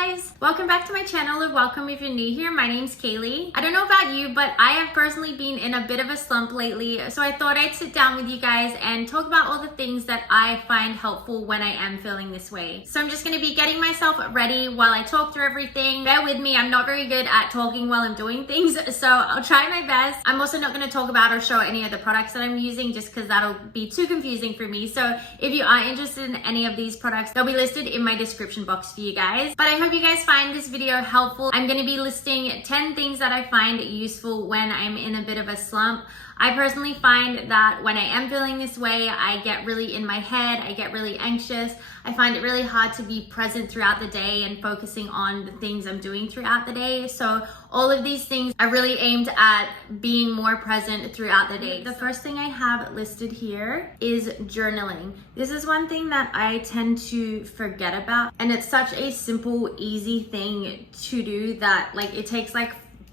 guys! Welcome back to my channel, or welcome if you're new here. My name's Kaylee. I don't know about you, but I have personally been in a bit of a slump lately, so I thought I'd sit down with you guys and talk about all the things that I find helpful when I am feeling this way. So I'm just going to be getting myself ready while I talk through everything. Bear with me, I'm not very good at talking while I'm doing things, so I'll try my best. I'm also not going to talk about or show any of the products that I'm using just because that'll be too confusing for me. So if you are interested in any of these products, they'll be listed in my description box for you guys. But I hope you guys find this video helpful. I'm going to be listing 10 things that I find useful when I'm in a bit of a slump. I personally find that when I am feeling this way, I get really in my head, I get really anxious. I find it really hard to be present throughout the day and focusing on the things I'm doing throughout the day. So all of these things are really aimed at being more present throughout the day. The first thing I have listed here is journaling. This is one thing that I tend to forget about, and it's such a simple, easy thing to do that it takes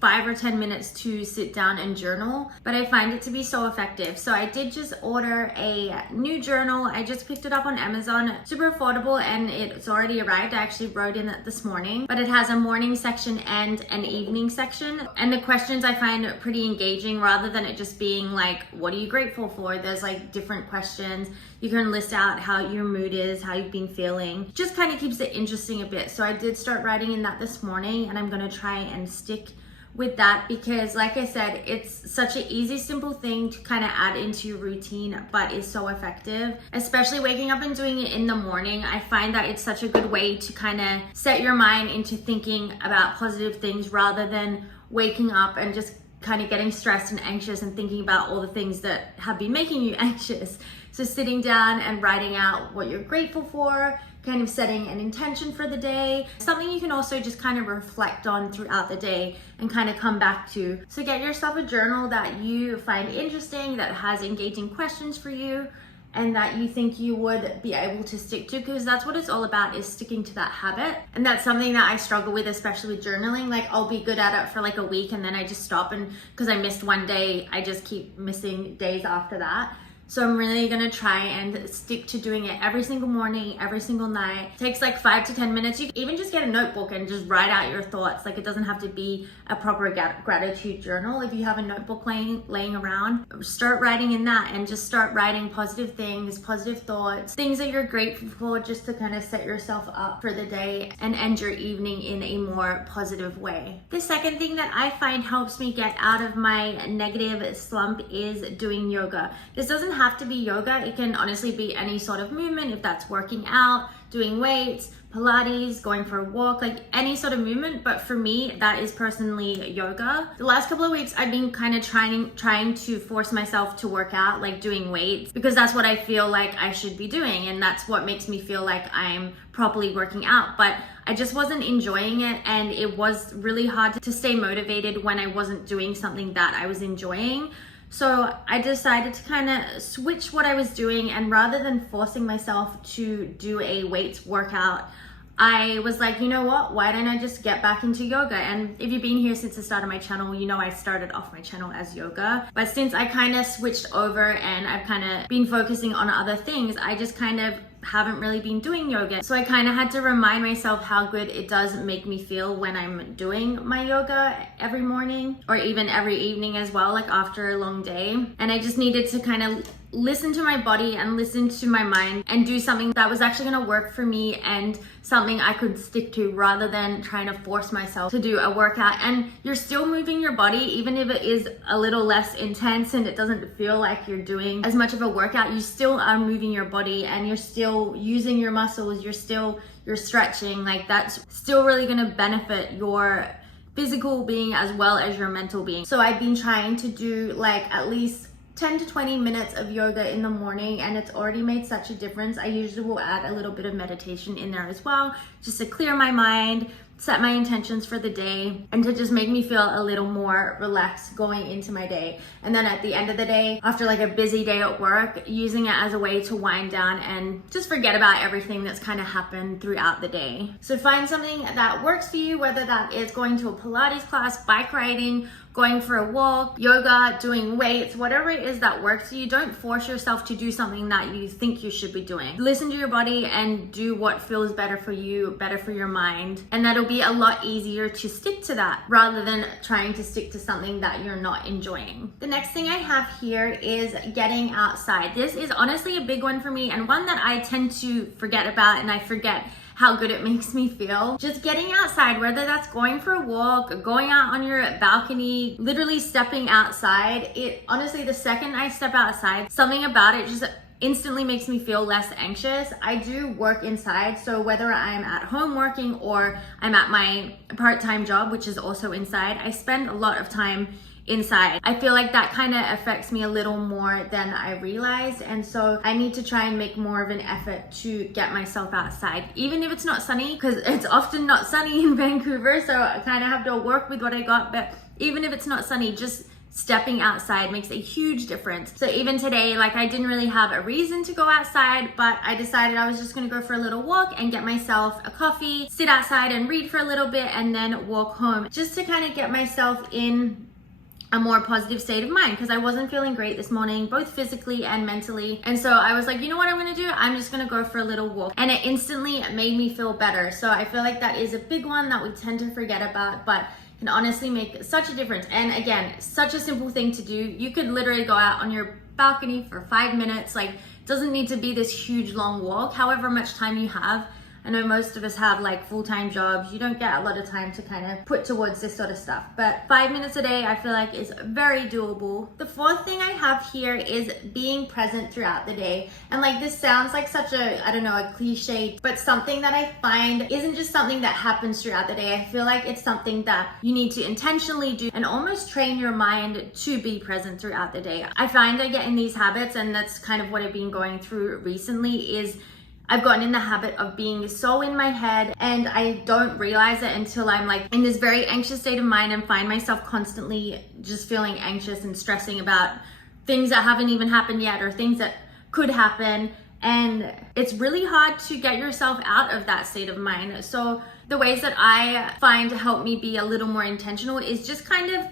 5 or 10 minutes to sit down and journal, but I find it to be so effective. So I did just order a new journal. I just picked it up on Amazon, super affordable, and it's already arrived. I actually wrote in it this morning, but it has a morning section and an evening section. And the questions I find pretty engaging rather than it just being like, what are you grateful for? There's different questions. You can list out how your mood is, how you've been feeling. Just kind of keeps it interesting a bit. So I did start writing in that this morning, and I'm gonna try and stick with that because, like I said, it's such an easy, simple thing to kind of add into your routine, but is so effective. Especially waking up and doing it in the morning, I find that it's such a good way to kind of set your mind into thinking about positive things rather than waking up and just kind of getting stressed and anxious and thinking about all the things that have been making you anxious. So sitting down and writing out what you're grateful for, kind of setting an intention for the day, something you can also just kind of reflect on throughout the day and kind of come back to. So get yourself a journal that you find interesting, that has engaging questions for you, and that you think you would be able to stick to, because that's what it's all about, is sticking to that habit. And that's something that I struggle with, especially with journaling. I'll be good at it for a week and then I just stop, and because I missed one day, I just keep missing days after that. So I'm really gonna try and stick to doing it every single morning, every single night. It takes 5 to 10 minutes. You can even just get a notebook and just write out your thoughts. It doesn't have to be a proper gratitude journal. If you have a notebook laying around, start writing in that and just start writing positive things, positive thoughts, things that you're grateful for, just to kind of set yourself up for the day and end your evening in a more positive way. The second thing that I find helps me get out of my negative slump is doing yoga. This doesn't have to be yoga. It can honestly be any sort of movement, if that's working out, doing weights, Pilates, going for a walk, any sort of movement. But for me, that is personally yoga. The last couple of weeks, I've been kind of trying to force myself to work out, doing weights, because that's what I feel like I should be doing, and that's what makes me feel like I'm properly working out. But I just wasn't enjoying it, and it was really hard to stay motivated when I wasn't doing something that I was enjoying. So I decided to kind of switch what I was doing, and rather than forcing myself to do a weights workout, I was like, you know what, why don't I just get back into yoga? And if you've been here since the start of my channel, you know I started off my channel as yoga. But since I kind of switched over and I've kind of been focusing on other things, I just kind of haven't really been doing yoga. So I kind of had to remind myself how good it does make me feel when I'm doing my yoga every morning, or even every evening as well, after a long day. And I just needed to kind of listen to my body and listen to my mind and do something that was actually going to work for me and something I could stick to, rather than trying to force myself to do a workout. And you're still moving your body, even if it is a little less intense and it doesn't feel like you're doing as much of a workout. You still are moving your body, and you're still using your muscles, you're stretching. That's still really going to benefit your physical being as well as your mental being. So I've been trying to do at least 10 to 20 minutes of yoga in the morning, and it's already made such a difference. I usually will add a little bit of meditation in there as well, just to clear my mind, set my intentions for the day, and to just make me feel a little more relaxed going into my day. And then at the end of the day, after a busy day at work, using it as a way to wind down and just forget about everything that's kind of happened throughout the day. So find something that works for you, whether that is going to a Pilates class, bike riding, going for a walk, yoga, doing weights, whatever it is that works for you. Don't force yourself to do something that you think you should be doing. Listen to your body and do what feels better for you, better for your mind. And that'll be a lot easier to stick to that rather than trying to stick to something that you're not enjoying. The next thing I have here is getting outside. This is honestly a big one for me and one that I tend to forget about, and I forget how good it makes me feel. Just getting outside, whether that's going for a walk, going out on your balcony, literally stepping outside. It honestly, the second I step outside, something about it just instantly makes me feel less anxious. I do work inside, so whether I'm at home working or I'm at my part-time job, which is also inside, I spend a lot of time inside. I feel like that kind of affects me a little more than I realized, and so I need to try and make more of an effort to get myself outside, even if it's not sunny, because it's often not sunny in Vancouver, so I kind of have to work with what I got. But even if it's not sunny, just stepping outside makes a huge difference. So even today, like, I didn't really have a reason to go outside, but I decided I was just gonna go for a little walk and get myself a coffee, sit outside and read for a little bit, and then walk home, just to kind of get myself in a more positive state of mind, because I wasn't feeling great this morning, both physically and mentally. And so I was like, you know what I'm gonna do? I'm just gonna go for a little walk. And it instantly made me feel better. So I feel like that is a big one that we tend to forget about, but can honestly make such a difference. And again, such a simple thing to do. You could literally go out on your balcony for 5 minutes. Like, it doesn't need to be this huge long walk, however much time you have. I know most of us have like full-time jobs. You don't get a lot of time to kind of put towards this sort of stuff, but 5 minutes a day I feel like is very doable. The fourth thing I have here is being present throughout the day. And like, this sounds like such a, I don't know, a cliche, but something that I find isn't just something that happens throughout the day. I feel like it's something that you need to intentionally do and almost train your mind to be present throughout the day. I find I get in these habits, and that's kind of what I've been going through recently, is I've gotten in the habit of being so in my head, and I don't realize it until I'm like in this very anxious state of mind and find myself constantly just feeling anxious and stressing about things that haven't even happened yet or things that could happen. And it's really hard to get yourself out of that state of mind. So the ways that I find to help me be a little more intentional is just kind of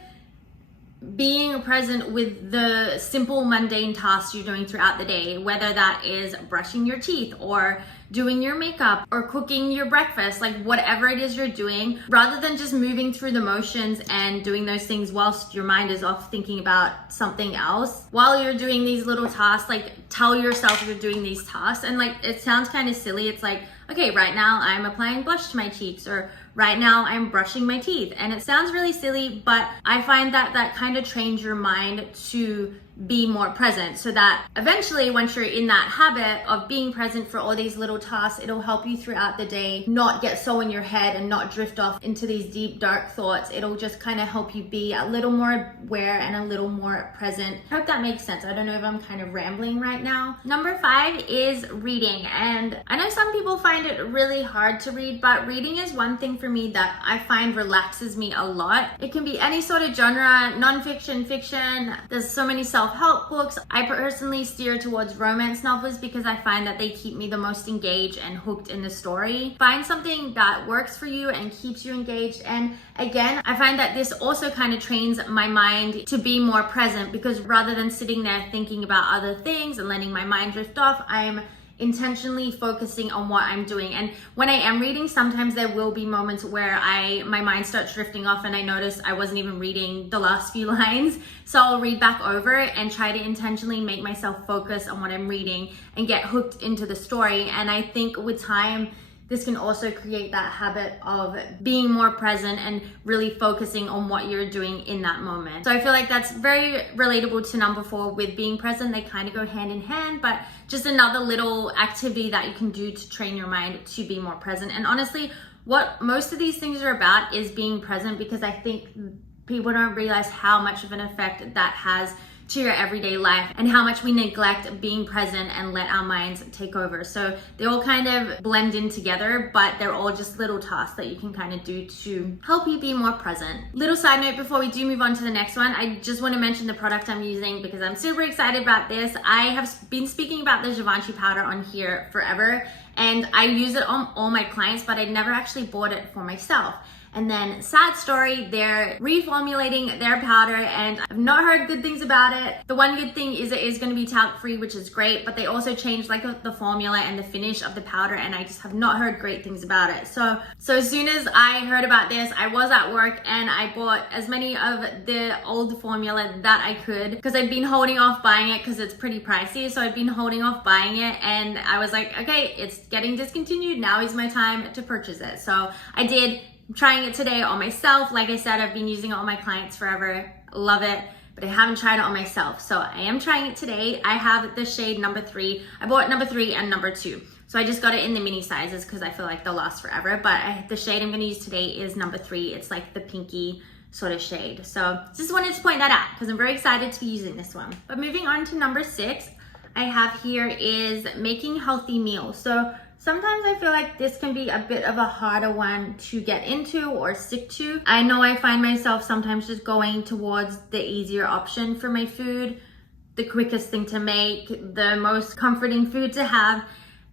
being present with the simple mundane tasks you're doing throughout the day, whether that is brushing your teeth or doing your makeup or cooking your breakfast, like whatever it is you're doing, rather than just moving through the motions and doing those things whilst your mind is off thinking about something else. While you're doing these little tasks, like, tell yourself you're doing these tasks. And like, it sounds kind of silly. It's like, okay, right now I'm applying blush to my cheeks, or right now I'm brushing my teeth. And it sounds really silly, but I find that that kind of trains your mind to be more present, so that eventually, once you're in that habit of being present for all these little tasks, it'll help you throughout the day not get so in your head and not drift off into these deep dark thoughts. It'll just kind of help you be a little more aware and a little more present. I hope that makes sense. I don't know if I'm kind of rambling right now. Number 5 is reading. And I know some people find it really hard to read, but reading is one thing for me that I find relaxes me a lot. It can be any sort of genre, nonfiction, fiction. There's so many self-help books. I personally steer towards romance novels because I find that they keep me the most engaged and hooked in the story. Find something that works for you and keeps you engaged. And again, I find that this also kind of trains my mind to be more present, because rather than sitting there thinking about other things and letting my mind drift off, I'm intentionally focusing on what I'm doing. And when I am reading, sometimes there will be moments where my mind starts drifting off and I notice I wasn't even reading the last few lines. So I'll read back over it and try to intentionally make myself focus on what I'm reading and get hooked into the story. And I think with time, this can also create that habit of being more present and really focusing on what you're doing in that moment. So I feel like that's very relatable to number 4 with being present. They kind of go hand in hand, but just another little activity that you can do to train your mind to be more present. And honestly, what most of these things are about is being present, because I think people don't realize how much of an effect that has to your everyday life and how much we neglect being present and let our minds take over. So they all kind of blend in together, but they're all just little tasks that you can kind of do to help you be more present. Little side note before we do move on to the next one, I just want to mention the product I'm using because I'm super excited about this. I have been speaking about the Givenchy powder on here forever, and I use it on all my clients, but I never actually bought it for myself. And then sad story, they're reformulating their powder and I've not heard good things about it. The one good thing is it is going to be talc free, which is great, but they also changed like the formula and the finish of the powder, and I just have not heard great things about it. So as soon as I heard about this, I was at work and I bought as many of the old formula that I could, because I'd been holding off buying it because it's pretty pricey. So I'd been holding off buying it and I was like, okay, it's getting discontinued. Now is my time to purchase it. So I did. I'm trying it today on myself. Like I said, I've been using it on my clients forever. Love it, but I haven't tried it on myself. So I am trying it today. I have the shade number 3. I bought number 3 and number 2. So I just got it in the mini sizes because I feel like they'll last forever. But the shade I'm gonna use today is number 3. It's like the pinky sort of shade. So just wanted to point that out because I'm very excited to be using this one. But moving on to number 6, I have here is making healthy meals. So sometimes I feel like this can be a bit of a harder one to get into or stick to. I know I find myself sometimes just going towards the easier option for my food, the quickest thing to make, the most comforting food to have.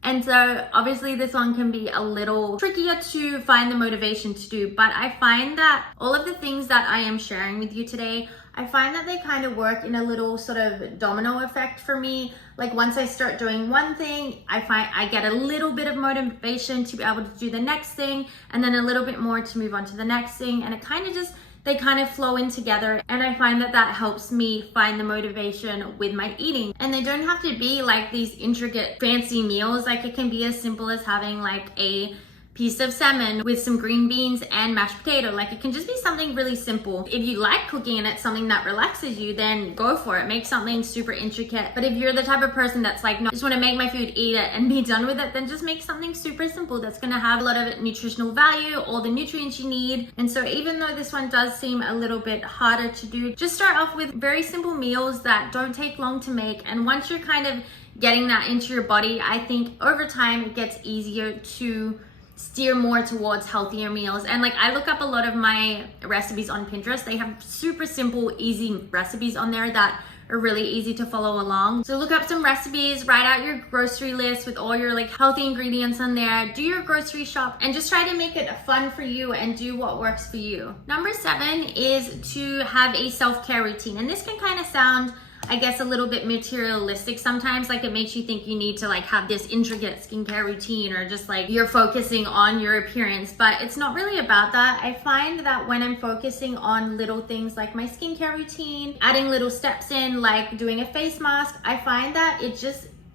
And so obviously this one can be a little trickier to find the motivation to do, but I find that all of the things that I am sharing with you today, I find that they kind of work in a little sort of domino effect for me. Like once I start doing one thing, I find I get a little bit of motivation to be able to do the next thing, and then a little bit more to move on to the next thing. And it kind of just, they kind of flow in together. And I find that that helps me find the motivation with my eating. And they don't have to be like these intricate fancy meals. Like it can be as simple as having like a piece of salmon with some green beans and mashed potato. Like it can just be something really simple. If you like cooking and it's something that relaxes you, then go for it. Make something super intricate. But if you're the type of person that's like, no, I just want to make my food, eat it, and be done with it, then just make something super simple that's going to have a lot of nutritional value, all the nutrients you need. And so even though this one does seem a little bit harder to do, just start off with very simple meals that don't take long to make. And once you're kind of getting that into your body, I think over time it gets easier to steer more towards healthier meals. And like I look up a lot of my recipes on Pinterest. They have super simple, easy recipes on there that are really easy to follow along. So look up some recipes, write out your grocery list with all your like healthy ingredients on there, do your grocery shop, and just try to make it fun for you and do what works for you. Number 7 is to have a self-care routine. And this can kind of sound, I guess, a little bit materialistic sometimes. Like it makes you think you need to like have this intricate skincare routine, or just like you're focusing on your appearance, but it's not really about that. I find that when I'm focusing on little things like my skincare routine, adding little steps in, like doing a face mask, I find that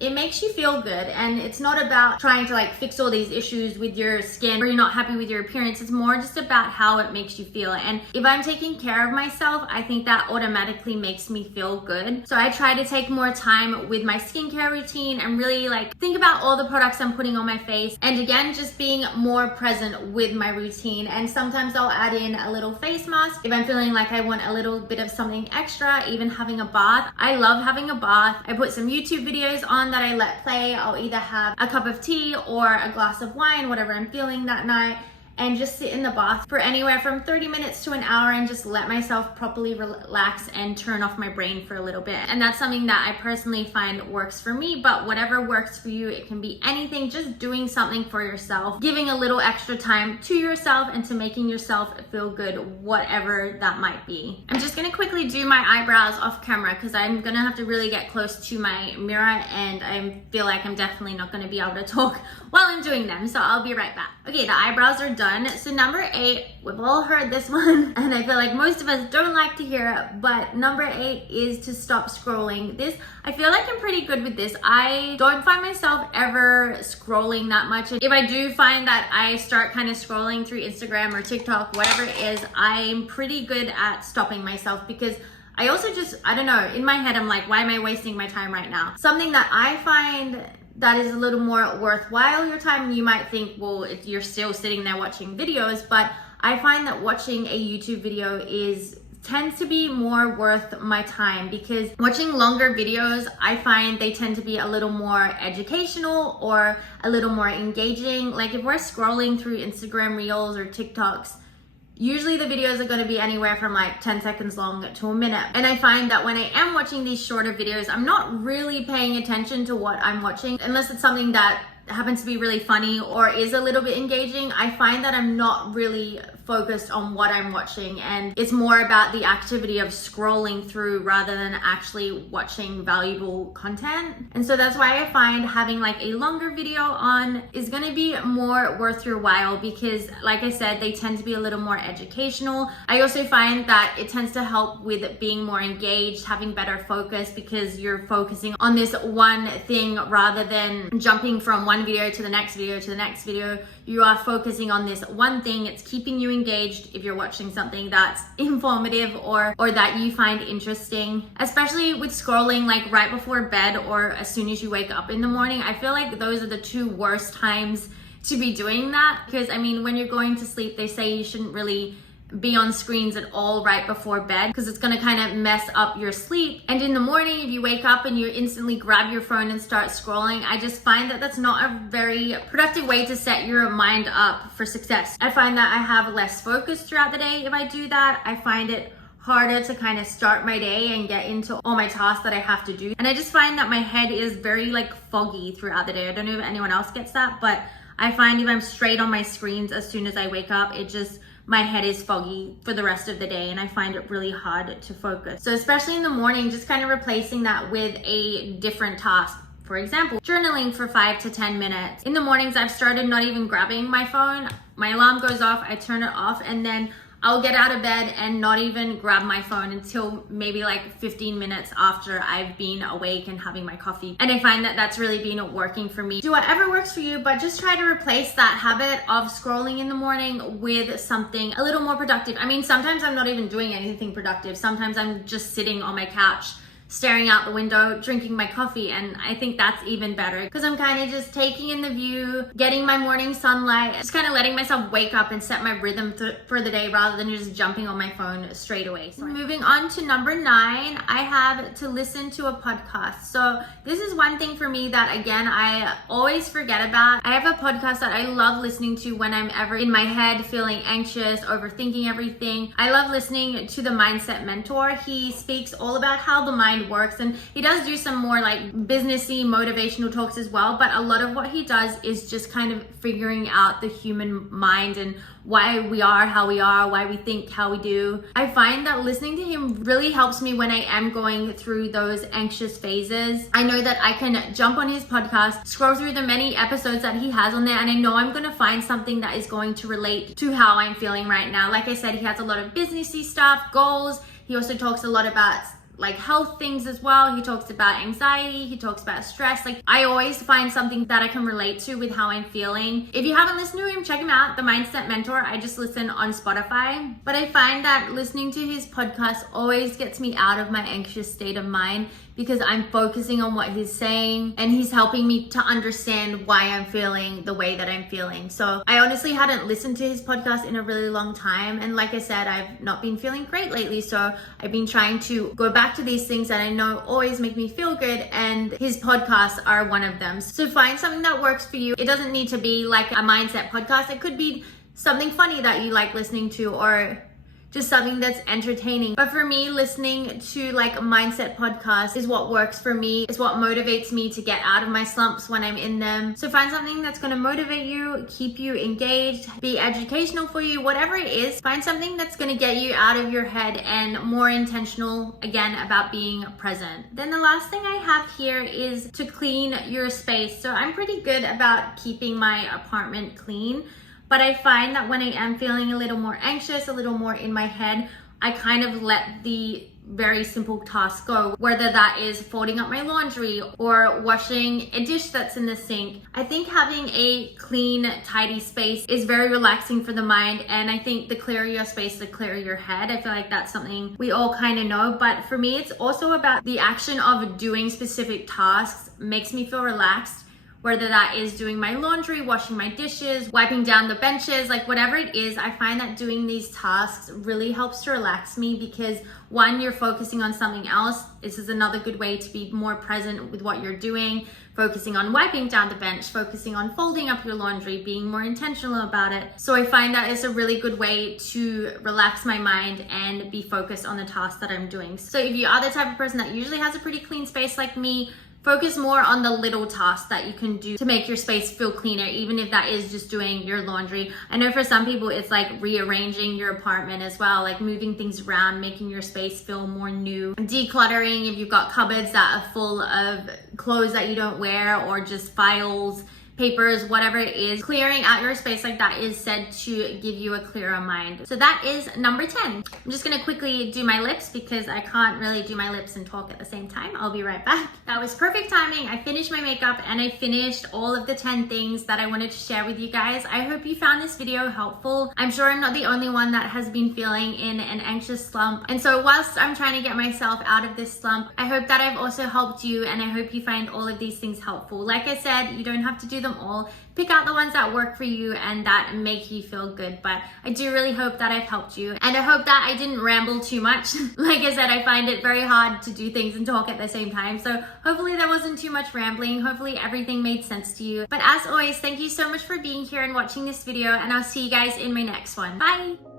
it makes you feel good. And it's not about trying to like fix all these issues with your skin or you're not happy with your appearance. It's more just about how it makes you feel. And if I'm taking care of myself, I think that automatically makes me feel good. So I try to take more time with my skincare routine and really like think about all the products I'm putting on my face. And again, just being more present with my routine. And sometimes I'll add in a little face mask if I'm feeling like I want a little bit of something extra. Even having a bath. I love having a bath. I put some YouTube videos on that I let play. I'll either have a cup of tea or a glass of wine, whatever I'm feeling that night, and just sit in the bath for anywhere from 30 minutes to an hour and just let myself properly relax and turn off my brain for a little bit. And that's something that I personally find works for me, but whatever works for you, it can be anything. Just doing something for yourself, giving a little extra time to yourself and to making yourself feel good, whatever that might be. I'm just gonna quickly do my eyebrows off camera because I'm gonna have to really get close to my mirror, and I feel like I'm definitely not gonna be able to talk while I'm doing them, so I'll be right back. Okay, the eyebrows are done. So number 8, we've all heard this one, and I feel like most of us don't like to hear it, but number 8 is to stop scrolling. This, I feel like I'm pretty good with this. I don't find myself ever scrolling that much. If I do find that I start kind of scrolling through Instagram or TikTok, whatever it is, I'm pretty good at stopping myself, because I also just, I don't know, in my head I'm like, why am I wasting my time right now? Something that I find that is a little more worthwhile your time. You might think, well, if you're still sitting there watching videos, but I find that watching a YouTube video tends to be more worth my time, because watching longer videos, I find they tend to be a little more educational or a little more engaging. Like if we're scrolling through Instagram Reels or TikToks, usually the videos are going to be anywhere from like 10 seconds long to a minute. And I find that when I am watching these shorter videos, I'm not really paying attention to what I'm watching, unless it's something that happens to be really funny or is a little bit engaging, I find that I'm not really focused on what I'm watching, and it's more about the activity of scrolling through rather than actually watching valuable content. And so that's why I find having like a longer video on is gonna be more worth your while, because like I said, they tend to be a little more educational. I also find that it tends to help with being more engaged, having better focus, because you're focusing on this one thing rather than jumping from one video to the next video to the next video. You are focusing on this one thing. It's keeping you engaged if you're watching something that's informative or that you find interesting. Especially with scrolling like right before bed or as soon as you wake up in the morning, I feel like those are the two worst times to be doing that, because I mean, when you're going to sleep, they say you shouldn't really be on screens at all right before bed, because it's going to kind of mess up your sleep. And in the morning, if you wake up and you instantly grab your phone and start scrolling, I just find that that's not a very productive way to set your mind up for success. I find that I have less focus throughout the day if I do that. I find it harder to kind of start my day and get into all my tasks that I have to do. And I just find that my head is very like foggy throughout the day. I don't know if anyone else gets that, but I find if I'm straight on my screens as soon as I wake up, my head is foggy for the rest of the day, and I find it really hard to focus. So especially in the morning, just kind of replacing that with a different task. For example, journaling for 5 to 10 minutes. In the mornings, I've started not even grabbing my phone. My alarm goes off, I turn it off, and then I'll get out of bed and not even grab my phone until maybe like 15 minutes after I've been awake and having my coffee. And I find that that's really been working for me. Do whatever works for you, but just try to replace that habit of scrolling in the morning with something a little more productive. I mean, sometimes I'm not even doing anything productive. Sometimes I'm just sitting on my couch, staring out the window, drinking my coffee, and I think that's even better, because I'm kind of just taking in the view, getting my morning sunlight, just kind of letting myself wake up and set my rhythm for the day rather than just jumping on my phone straight away. So moving on to number 9, I have to listen to a podcast. So this is one thing for me that, again, I always forget about. I have a podcast that I love listening to when I'm ever in my head feeling anxious, overthinking everything. I love listening to the Mindset Mentor. He speaks all about how the mind works, and he does do some more like businessy motivational talks as well, but a lot of what he does is just kind of figuring out the human mind and why we are how we are, why we think how we do. I find that listening to him really helps me when I am going through those anxious phases. I know that I can jump on his podcast, scroll through the many episodes that he has on there, and I know I'm gonna find something that is going to relate to how I'm feeling right now. Like I said, he has a lot of businessy stuff, goals. He also talks a lot about like health things as well. He talks about anxiety, he talks about stress. Like, I always find something that I can relate to with how I'm feeling. If you haven't listened to him, check him out, The Mindset Mentor. I just listen on Spotify. But I find that listening to his podcast always gets me out of my anxious state of mind, because I'm focusing on what he's saying and he's helping me to understand why I'm feeling the way that I'm feeling. So I honestly hadn't listened to his podcast in a really long time. And like I said, I've not been feeling great lately. So I've been trying to go back to these things that I know always make me feel good. And his podcasts are one of them. So find something that works for you. It doesn't need to be like a mindset podcast. It could be something funny that you like listening to, or just something that's entertaining. But for me, listening to like a mindset podcast is what works for me. It's what motivates me to get out of my slumps when I'm in them. So find something that's going to motivate you, keep you engaged, be educational for you, whatever it is. Find something that's going to get you out of your head and more intentional, again, about being present. Then the last thing I have here is to clean your space. So I'm pretty good about keeping my apartment clean, but I find that when I am feeling a little more anxious, a little more in my head, I kind of let the very simple tasks go, whether that is folding up my laundry or washing a dish that's in the sink. I think having a clean, tidy space is very relaxing for the mind, and I think the clearer your space, the clearer your head. I feel like that's something we all kind of know, but for me, it's also about the action of doing specific tasks makes me feel relaxed. Whether that is doing my laundry, washing my dishes, wiping down the benches, like whatever it is, I find that doing these tasks really helps to relax me, because one, you're focusing on something else. This is another good way to be more present with what you're doing, focusing on wiping down the bench, focusing on folding up your laundry, being more intentional about it. So I find that it's a really good way to relax my mind and be focused on the tasks that I'm doing. So if you are the type of person that usually has a pretty clean space like me, focus more on the little tasks that you can do to make your space feel cleaner, even if that is just doing your laundry. I know for some people it's like rearranging your apartment as well, like moving things around, making your space feel more new, decluttering if you've got cupboards that are full of clothes that you don't wear, or just files, papers, whatever it is. Clearing out your space like that is said to give you a clearer mind. So that is number 10. I'm just gonna quickly do my lips because I can't really do my lips and talk at the same time. I'll be right back. That was perfect timing. I finished my makeup and I finished all of the 10 things that I wanted to share with you guys. I hope you found this video helpful. I'm sure I'm not the only one that has been feeling in an anxious slump. And so whilst I'm trying to get myself out of this slump, I hope that I've also helped you, and I hope you find all of these things helpful. Like I said, you don't have to do them all. Pick out the ones that work for you and that make you feel good. But I do really hope that I've helped you, and I hope that I didn't ramble too much. Like I said, I find it very hard to do things and talk at the same time. So hopefully there wasn't too much rambling. Hopefully everything made sense to you. But as always, thank you so much for being here and watching this video, and I'll see you guys in my next one. Bye!